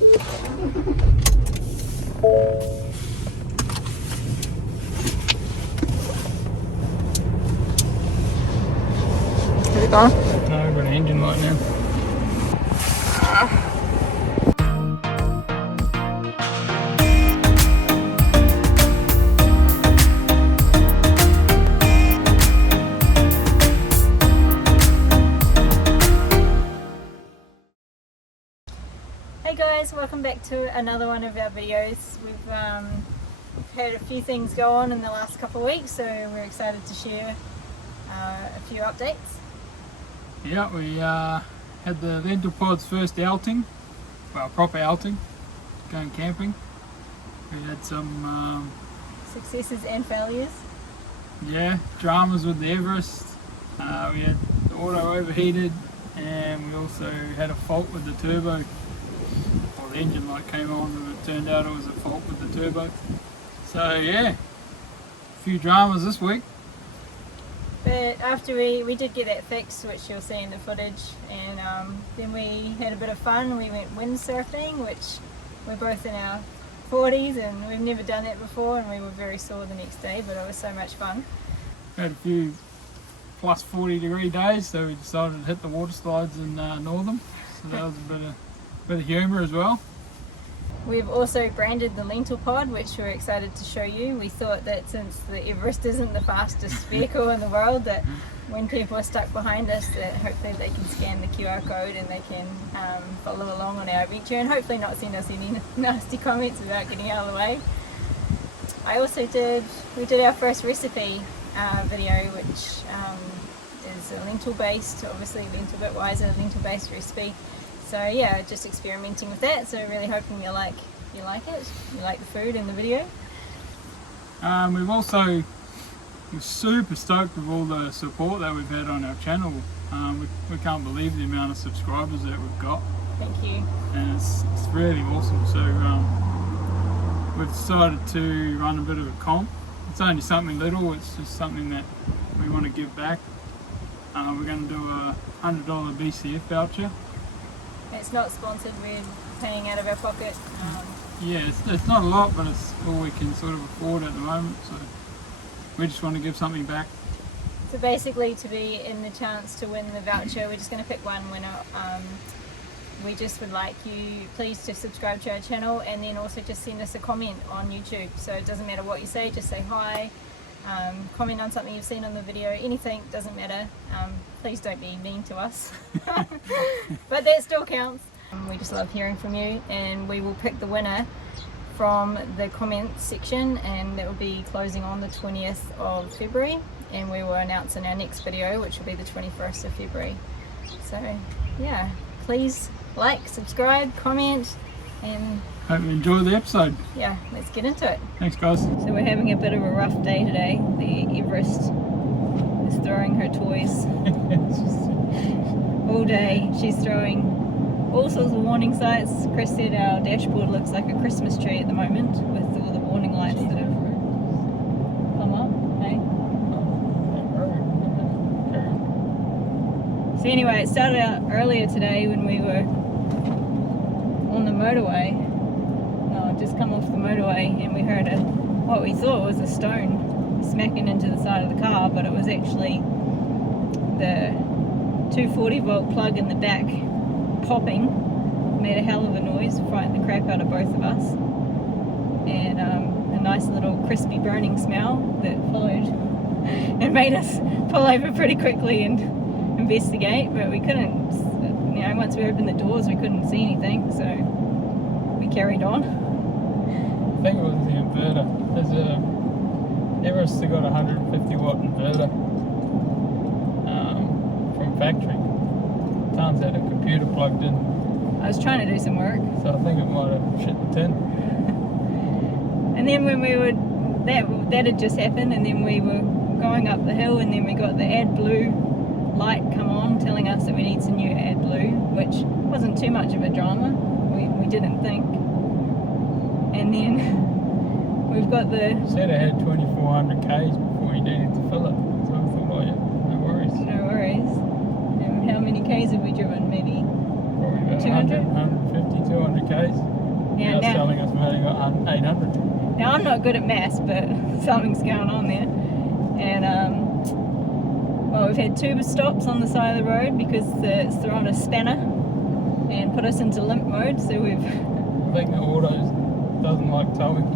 Is it gone? No, I've got an engine light now. Hey guys, welcome back to another one of our videos. We've had a few things go on in the last couple of weeks, so we're excited to share a few updates. Yeah, we had the Lentil Pod's first outing, well, proper outing, going camping. We had some Successes and failures. yeah, dramas with the Everest. We had the auto overheated, and we also had a fault with the turbo. Well, the engine light came on, and it turned out it was a fault with the turbo. So yeah, a few dramas this week. But after we did get that fixed, which you'll see in the footage, and then we had a bit of fun. We went windsurfing, which we're both in our 40s and we've never done that before, and we were very sore the next day, but it was so much fun. Had a few plus 40-degree days, so we decided to hit the water slides in Northam. So that was a bit of humour as well. We've also branded the Lentil Pod, which we're excited to show you. We thought that since the Everest isn't the fastest vehicle in the world, that when people are stuck behind us, that hopefully they can scan the QR code and they can follow along on our adventure, and hopefully not send us any nasty comments without getting out of the way. We did our first recipe video, which is a lentil based, obviously lentil bitwiser, lentil based recipe. So yeah, just experimenting with that. So really hoping you like it, you like the food and the video. We're super stoked with all the support that we've had on our channel. We can't believe the amount of subscribers that we've got. Thank you. And it's really awesome. So we've decided to run a bit of a comp. It's only something little, it's just something that we want to give back. We're going to do a $100 BCF voucher. It's not sponsored, we're paying out of our pocket. Yeah, it's not a lot, but it's all we can sort of afford at the moment. So we just want to give something back. So basically, to be in the chance to win the voucher, we're just going to pick one winner. We just would like you please to subscribe to our channel, and then also just send us a comment on YouTube. So it doesn't matter what you say, just say hi, comment on something you've seen on the video, anything, doesn't matter. Please don't be mean to us, but that still counts. We just love hearing from you, and we will pick the winner from the comments section, and that will be closing on the 20th of February, and we will announce in our next video, which will be the 21st of February. So yeah, please like, subscribe, comment, and hope you enjoy the episode. Yeah, let's get into it. Thanks guys. So we're having a bit of a rough day today. The Everest is throwing her toys all day. She's throwing all sorts of warning sights. Chris said our dashboard looks like a Christmas tree at the moment with all the warning lights that have come up. Hey? So anyway, it started out earlier today when we were on the motorway. No, just come off the motorway, and we heard what we thought was a stone smacking into the side of the car, but it was actually the 240 volt plug in the back popping. Made a hell of a noise, frightened the crap out of both of us, and a nice little crispy burning smell that followed and made us pull over pretty quickly and investigate, but we couldn't, once we opened the doors we couldn't see anything, so we carried on. I think it was the inverter. There's Everest got a 150 watt inverter from factory. Turns out a computer plugged in. I was trying to do some work, so I think it might have shit the tin. And then when we were, that had just happened, and then we were going up the hill, and then we got the AdBlue light come on telling us that we need some new AdBlue, which wasn't too much of a drama, we didn't think. And then we've got the... Said it had 2400 Ks before you needed to fill it, so I thought, oh yeah, no worries. No worries. And how many Ks have we driven? Maybe probably about 200? 150, 200 Ks. We've only got 800. Now I'm not good at maths, but something's going on there. And well, we've had 2 stops on the side of the road because it's thrown a spanner and put us into limp mode. So we've. I think the auto doesn't like towing.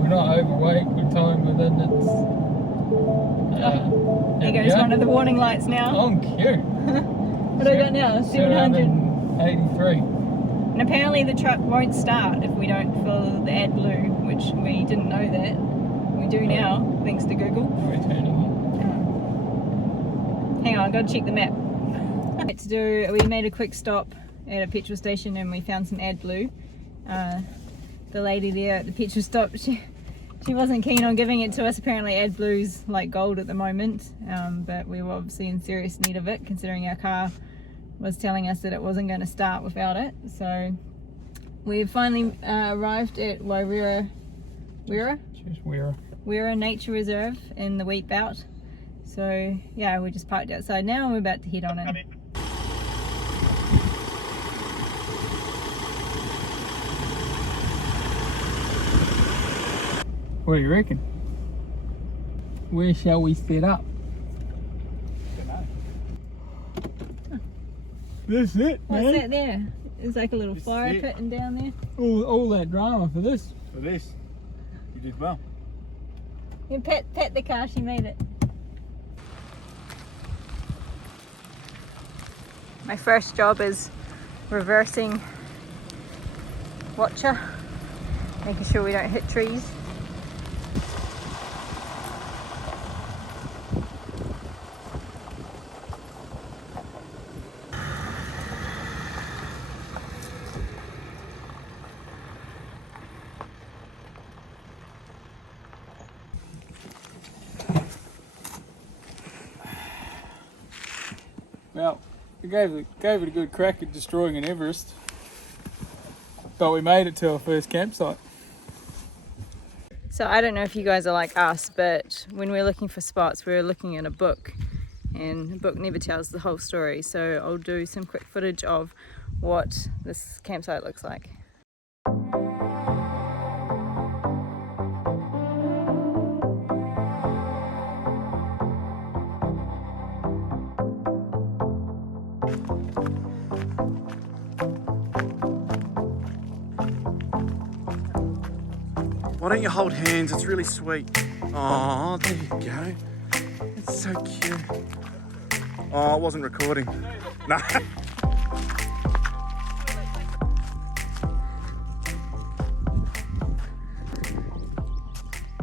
We're not overweight. We're towing within its. There goes one of the warning lights now. Oh, cute. What do I got now? 783. And apparently the truck won't start if we don't follow the AdBlue, which we didn't know that. We do now, thanks to Google. We're turning it. Hang on, I've got to check the map. We made a quick stop at a petrol station and we found some AdBlue. The lady there at the petrol stop, she wasn't keen on giving it to us. Apparently AdBlue's like gold at the moment, but we were obviously in serious need of it considering our car was telling us that it wasn't going to start without it. So we've finally arrived at Weira Nature Reserve in the Wheatbelt. So yeah, we just parked outside now and we're about to head on in. What do you reckon? Where shall we set up? This is it, man. What's that there? There's like a little fire pit and down there. All that drama for this. For this, you did well. You pat the car, she made it. My first job is reversing watcher, making sure we don't hit trees. Well, we gave it a good crack at destroying an Everest, but we made it to our first campsite. So I don't know if you guys are like us, but when we're looking for spots, we're looking at a book, and the book never tells the whole story. So I'll do some quick footage of what this campsite looks like. Why don't you hold hands? It's really sweet. Oh, there you go. It's so cute. Oh, I wasn't recording. No.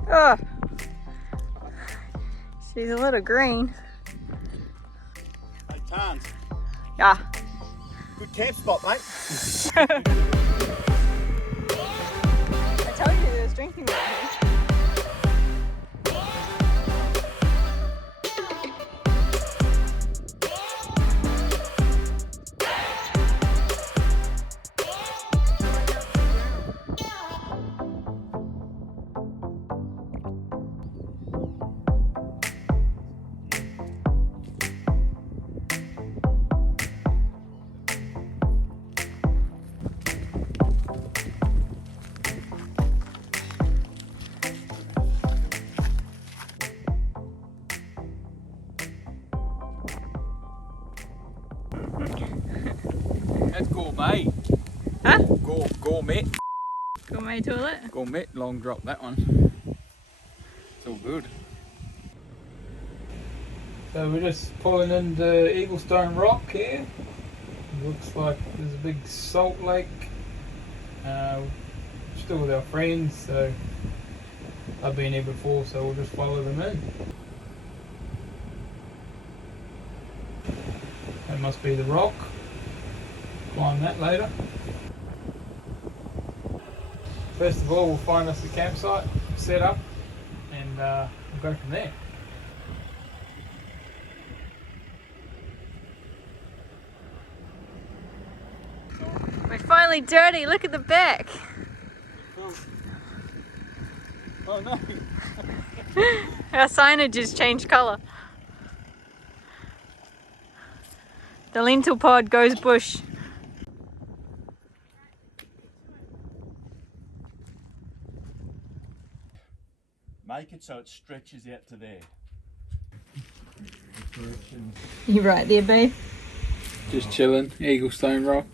Oh, she's a little green. Hey, Tans. Yeah. Good camp spot, mate. I told you there was drinking right here. That's gourmet. Huh? Gourmet. Gourmet toilet? Gourmet, long drop that one. It's all good. So we're just pulling into Eaglestone Rock here. Looks like there's a big salt lake. Still with our friends, so I've been here before, so we'll just follow them in. That must be the rock. Climb that later. First of all, we'll find us a campsite, set up, and we'll go from there. We're finally dirty, look at the back. Oh no! Our signage has changed colour. The Lentil Pod goes bush. Make it so it stretches out to there. You right there, babe? Just chilling, Eaglestone Rock.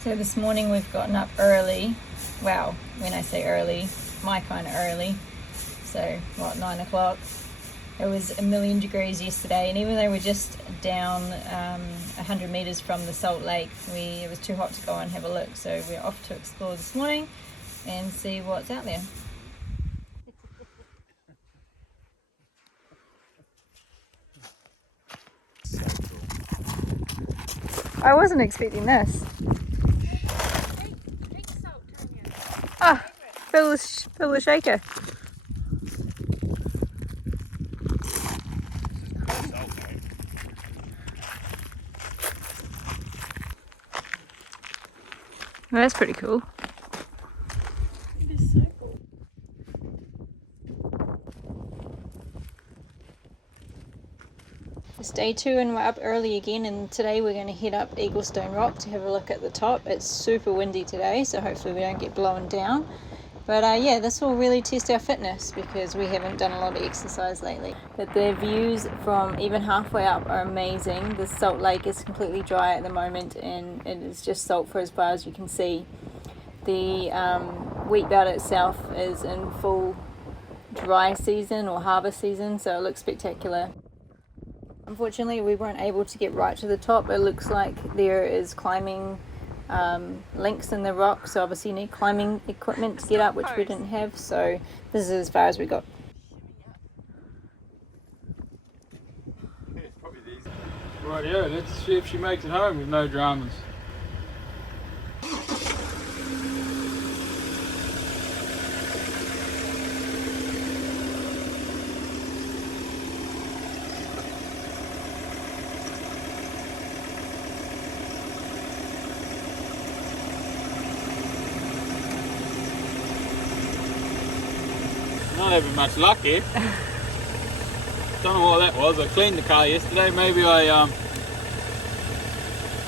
So this morning we've gotten up early. Well, when I say early, my kind of early. So, what, 9 o'clock? It was a million degrees yesterday, and even though we're just down 100 metres from the salt lake, it was too hot to go and have a look. So we're off to explore this morning and see what's out there. I wasn't expecting this. Ah, fill the shaker. Well, that's pretty cool. It is so cool. It's day 2 and we're up early again, and today we're going to head up Eaglestone Rock to have a look at the top. It's super windy today, so hopefully we don't get blown down. But yeah, this will really test our fitness because we haven't done a lot of exercise lately. But the views from even halfway up are amazing. The salt lake is completely dry at the moment and it is just salt for as far as you can see. The Wheatbelt itself is in full dry season or harvest season, so it looks spectacular. Unfortunately, we weren't able to get right to the top. It looks like there is climbing links in the rock, so obviously you need climbing equipment to get up, which we didn't have, so this is as far as we got. Right, yeah, let's see if she makes it home with no dramas. Not having much luck here. Don't know what that was. I cleaned the car yesterday. Maybe I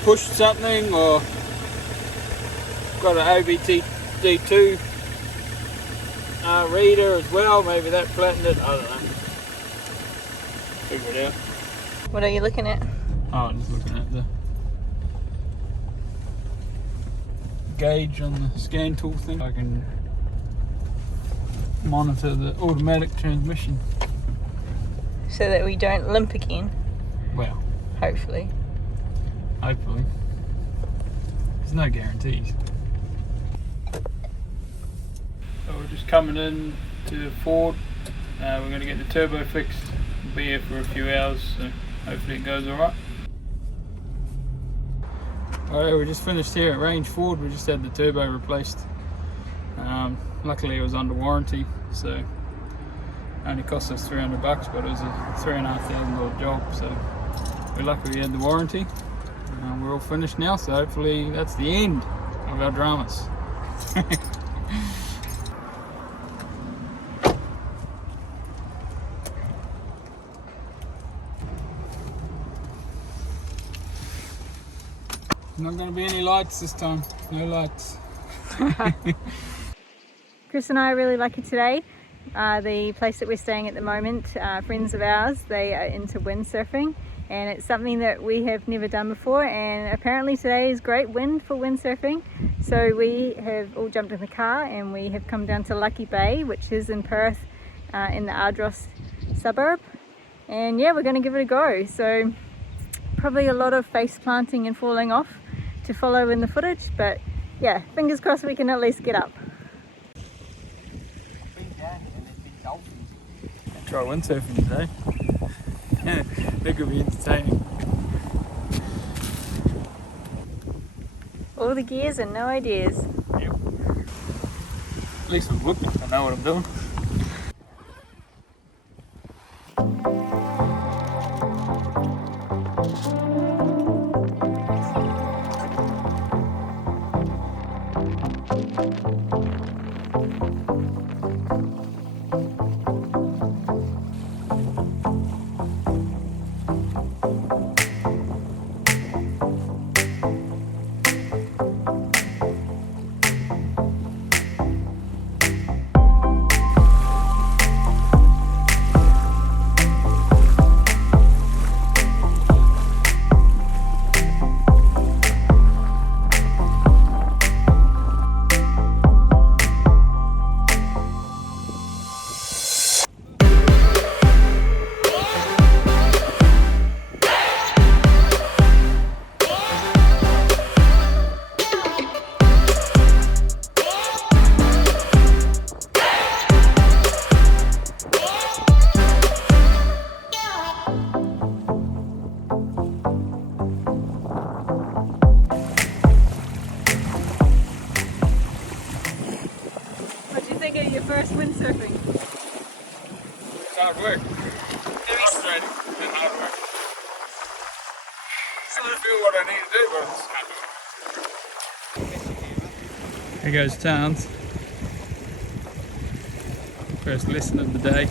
pushed something or got an OBD2 reader as well. Maybe that flattened it. I don't know. Figure it out. What are you looking at? Oh, I'm just looking at the gauge on the scan tool thing. I can monitor the automatic transmission. So that we don't limp again. Well, hopefully. There's no guarantees. So we're just coming in to Ford. We're going to get the turbo fixed. We'll be here for a few hours, so hopefully it goes alright. Alright, we just finished here at Range Ford. We just had the turbo replaced. Luckily it was under warranty, so it only cost us $300, but it was a $3,500 job, so we're lucky we had the warranty. We're all finished now, so hopefully that's the end of our dramas. Not going to be any lights this time, no lights. Chris and I are really lucky today. The place that we're staying at the moment, friends of ours, they are into windsurfing, and it's something that we have never done before, and apparently today is great wind for windsurfing. So we have all jumped in the car and we have come down to Lucky Bay, which is in Perth, in the Adross suburb, and yeah, we're going to give it a go. So probably a lot of face planting and falling off to follow in the footage, but yeah, fingers crossed we can at least get up. Try windsurfing today. That could be entertaining. All the gears and no ideas. Yep. At least I'm looking, I know what I'm doing. Everest windsurfing? It's hard work. Frustrating and hard work. I feel what I need to do, but I just can't do it. Here goes Towns. First lesson of the day.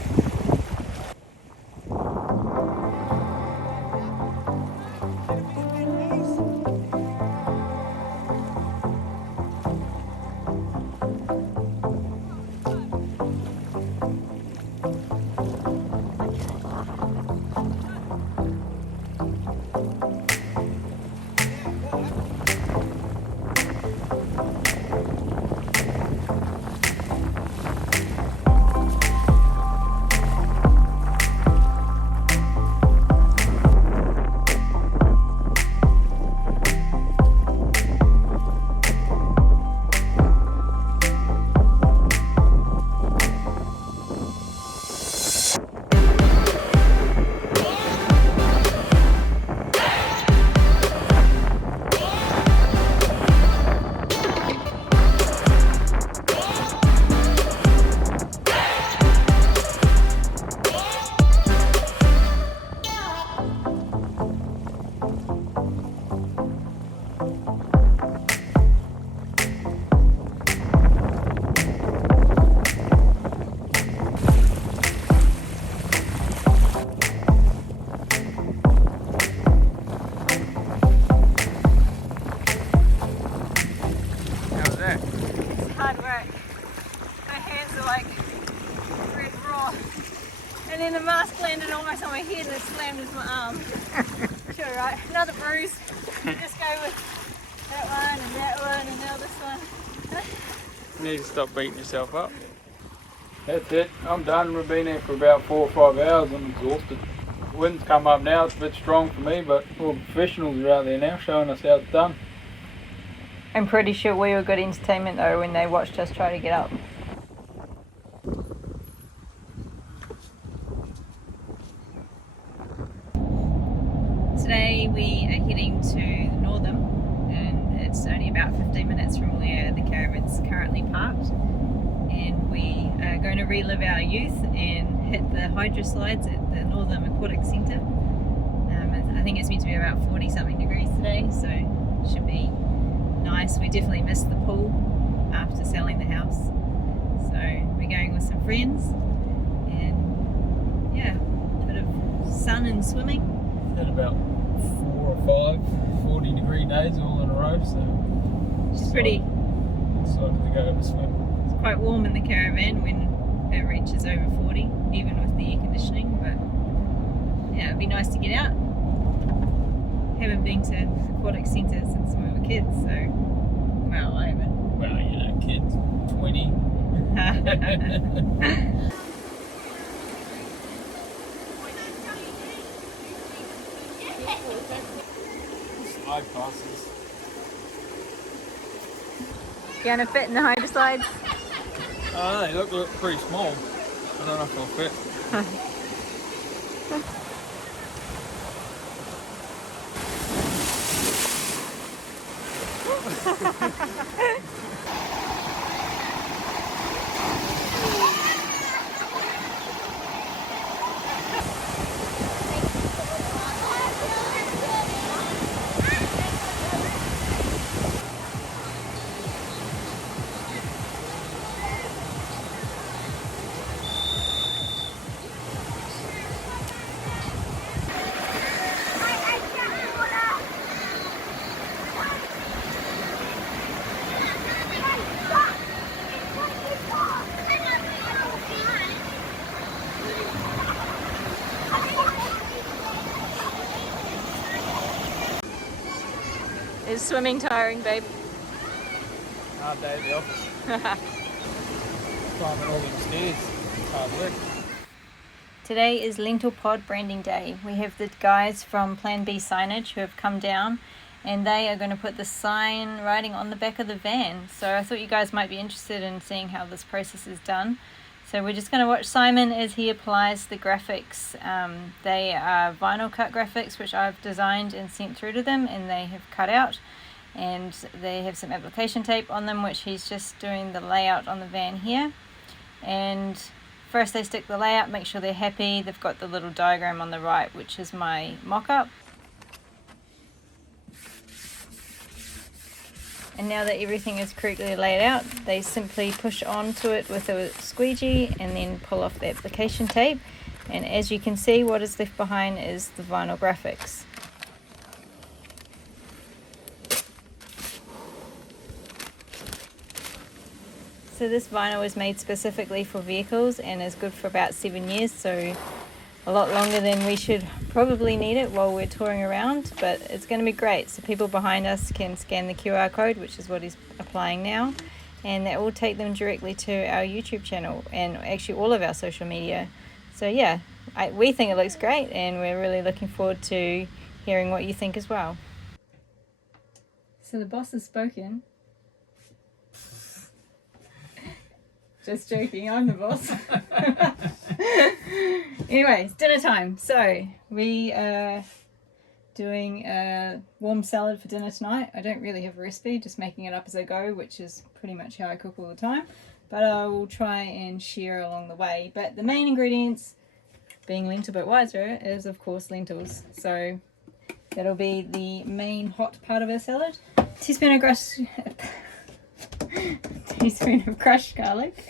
And then the mask landed almost on my head and it slammed into my arm. Sure, right? Another bruise. Just go with that one and that one and now this one. You need to stop beating yourself up. That's it. I'm done. We've been here for about 4 or 5 hours. I'm exhausted. The wind's come up now. It's a bit strong for me, but all the professionals are out there now showing us how it's done. I'm pretty sure we were good entertainment though when they watched us try to get up. Today we are heading to Northam and it's only about 15 minutes from where the caravan's currently parked, and we are going to relive our youth and hit the hydro slides at the Northam Aquatic Centre. I think it's meant to be about 40 something degrees today, so it should be nice. We definitely missed the pool after selling the house, so we're going with some friends and yeah, a bit of sun and swimming. Had about 4 or 5 40-degree days all in a row, so it's pretty excited to go have a swim. It's quite warm in the caravan when it reaches over 40, even with the air conditioning, but yeah, it'd be nice to get out. Haven't been to aquatic centre since we were kids, so well, I haven't. Well, you know, kids, 20. Slide passes. Gonna fit in the hydro slides? Oh, they look pretty small. I don't know if they'll fit. Is swimming tiring, babe? Hard day at the office. Climbing all them stairs. It's hard work. Today is Lentil Pod branding day. We have the guys from Plan B signage who have come down and they are going to put the sign writing on the back of the van. So I thought you guys might be interested in seeing how this process is done. So we're just going to watch Simon as he applies the graphics. They are vinyl cut graphics which I've designed and sent through to them, and they have cut out, and they have some application tape on them which he's just doing the layout on the van here. And first they stick the layout, make sure they're happy. They've got the little diagram on the right, which is my mock-up. And now that everything is correctly laid out, they simply push onto it with a squeegee and then pull off the application tape. And as you can see, what is left behind is the vinyl graphics. So this vinyl is made specifically for vehicles and is good for about 7 years, so a lot longer than we should probably need it while we're touring around, but it's going to be great. So people behind us can scan the QR code, which is what he's applying now, and that will take them directly to our YouTube channel and actually all of our social media. So yeah, we think it looks great, and we're really looking forward to hearing what you think as well. So the boss has spoken. Just joking, I'm the boss. Anyway, it's dinner time. So we are doing a warm salad for dinner tonight. I don't really have a recipe, just making it up as I go, which is pretty much how I cook all the time. But I will try and share along the way. But the main ingredients, being lentil but wiser, is of course lentils. So that'll be the main hot part of our salad. Teaspoon of crushed garlic.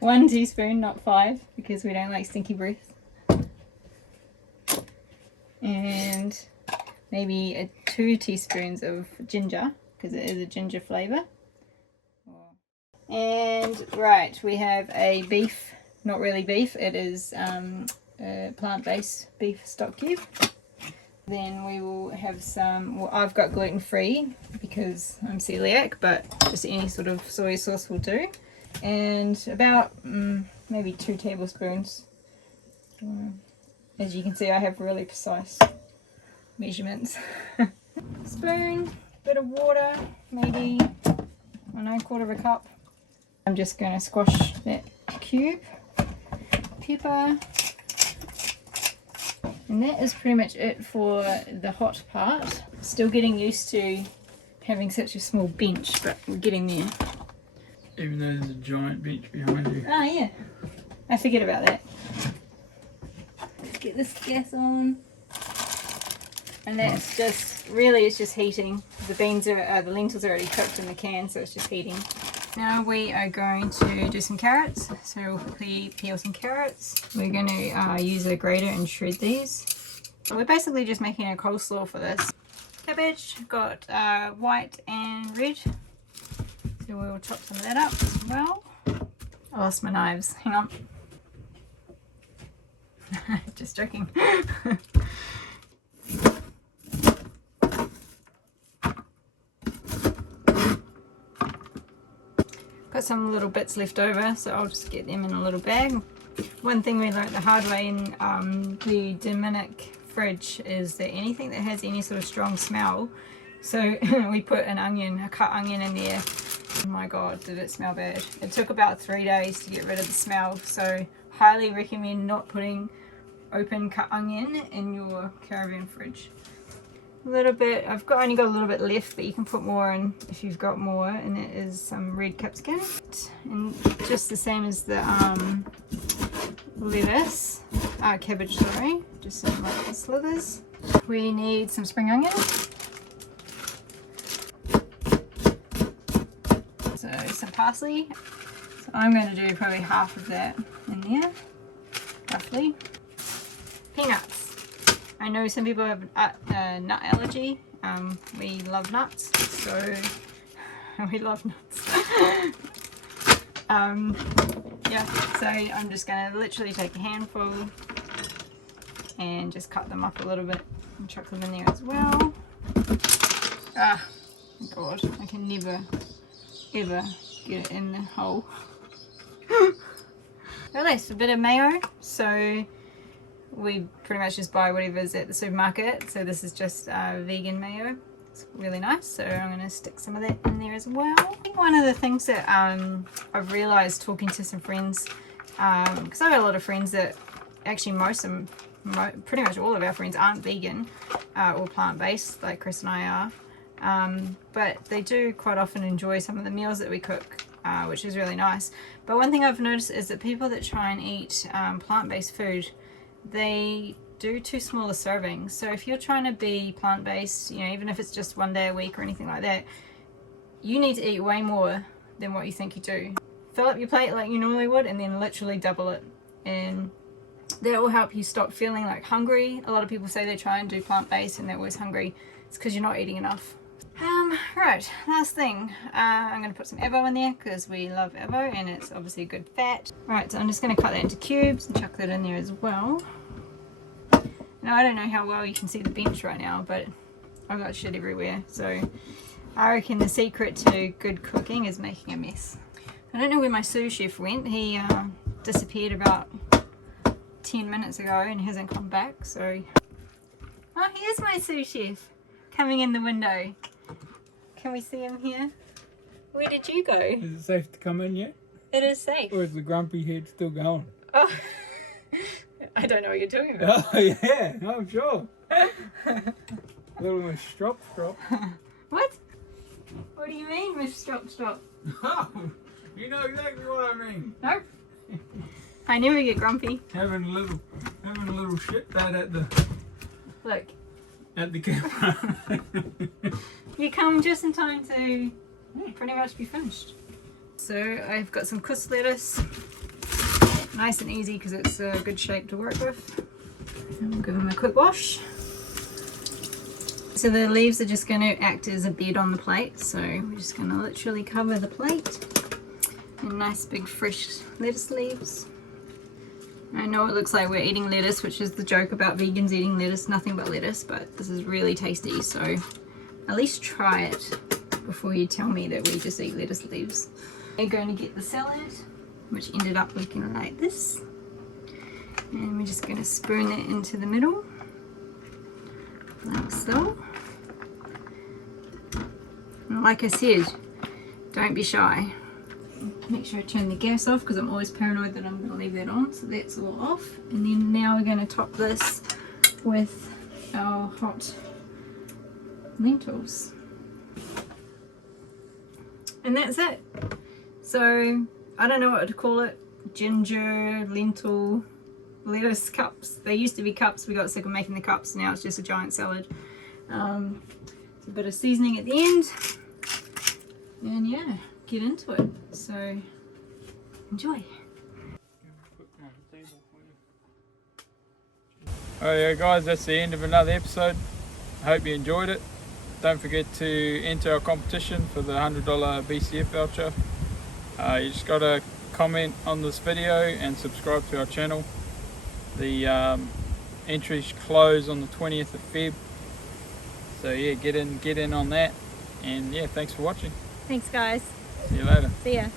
1 teaspoon, not 5, because we don't like stinky breath. And maybe 2 teaspoons of ginger, because it is a ginger flavour. And right, we have a beef, not really beef, it is a plant-based beef stock cube. Then we will have some, well, I've got gluten-free because I'm celiac, but just any sort of soy sauce will do. And about maybe 2 tablespoons. As you can see, I have really precise measurements. Spoon, bit of water, maybe, I don't know, 1/4 cup. I'm just going to squash that cube. Pepper. And that is pretty much it for the hot part. Still getting used to having such a small bench, but we're getting there. Even though there's a giant bench behind you. Oh yeah, I forget about that. Let's get this gas on. And that's just, really it's just heating. The beans are, the lentils are already cooked in the can, so it's just heating. Now we are going to do some carrots. So we'll peel some carrots. We're going to use a grater and shred these. We're basically just making a coleslaw for this. Cabbage, got white and red. So we'll chop some of that up as well. I lost my knives, hang on. Just joking. Got some little bits left over, so I'll just get them in a little bag. One thing we learnt the hard way in the Dominic fridge is that anything that has any sort of strong smell, so we put an onion, a cut onion in there. Oh my god, did it smell bad. It took about 3 days to get rid of the smell, so highly recommend not putting open cut onion in your Caravan fridge. A little bit, I've only got a little bit left, but you can put more in if you've got more, and it is some red capsicum. And just the same as the lettuce, cabbage, sorry, just some like slithers. We need some spring onion. So some parsley. So I'm going to do probably half of that in there, roughly. Peanuts. I know some people have a nut allergy. We love nuts, so we love nuts. Yeah, so I'm just going to literally take a handful and just cut them up a little bit and chuck them in there as well. Ah, god, I can never ever get it in the hole. Release a bit of mayo, so we pretty much just buy whatever's at the supermarket. So this is just vegan mayo. It's really nice, so I'm going to stick some of that in there as well. I think one of the things that I've realised talking to some friends, because I've got a lot of friends that actually pretty much all of our friends aren't vegan or plant-based like Chris and I are, but they do quite often enjoy some of the meals that we cook. which is really nice. But one thing I've noticed is that people that try and eat plant-based food, they do too small a servings. So if you're trying to be plant-based, you know, even if it's just 1 day a week or anything like that, you need to eat way more than what you think you do. Fill up your plate like you normally would and then literally double it, and that will help you stop feeling like hungry. A lot of people say they try and do plant-based and they're always hungry. It's because you're not eating enough. Right, last thing, I'm going to put some Avo in there because we love Avo and it's obviously a good fat. Right, so I'm just going to cut that into cubes and chuck that in there as well. Now I don't know how well you can see the bench right now, but I've got shit everywhere, so I reckon the secret to good cooking is making a mess. I don't know where my sous chef went. He disappeared about 10 minutes ago and hasn't come back, so... Oh, here's my sous chef coming in the window. Can we see him here? Where did you go? Is it safe to come in yet? It is safe. Or is the grumpy head still going? Oh, I don't know what you're talking about. Oh yeah, I'm sure. Little Miss Strop. What? What do you mean, Miss Strop? Oh, you know exactly what I mean. Nope. I never get grumpy. Having a little shit bad at the camera. You come just in time to pretty much be finished. So I've got some couscous lettuce. Nice and easy because it's a good shape to work with. And we'll give them a quick wash. So the leaves are just going to act as a bed on the plate. So we're just going to literally cover the plate in nice big fresh lettuce leaves. I know it looks like we're eating lettuce, which is the joke about vegans eating lettuce, nothing but lettuce, but this is really tasty, so at least try it before you tell me that we just eat lettuce leaves. We're going to get the salad, which ended up looking like this, and we're just going to spoon it into the middle, like so. And like I said, don't be shy. Make sure I turn the gas off because I'm always paranoid that I'm going to leave that on, so that's all off. And then now we're going to top this with our hot lentils. And that's it. So I don't know what to call it. Ginger, lentil, lettuce cups. They used to be cups, we got sick of making the cups, now it's just a giant salad. It's a bit of seasoning at the end. And yeah, get into it. So enjoy. Alright guys, that's the end of another episode. I hope you enjoyed it. Don't forget to enter our competition for the $100 BCF voucher. You just got to comment on this video and subscribe to our channel. The entries close on the 20th of Feb. So yeah, get in on that. And yeah, thanks for watching. Thanks guys. See you later. See ya.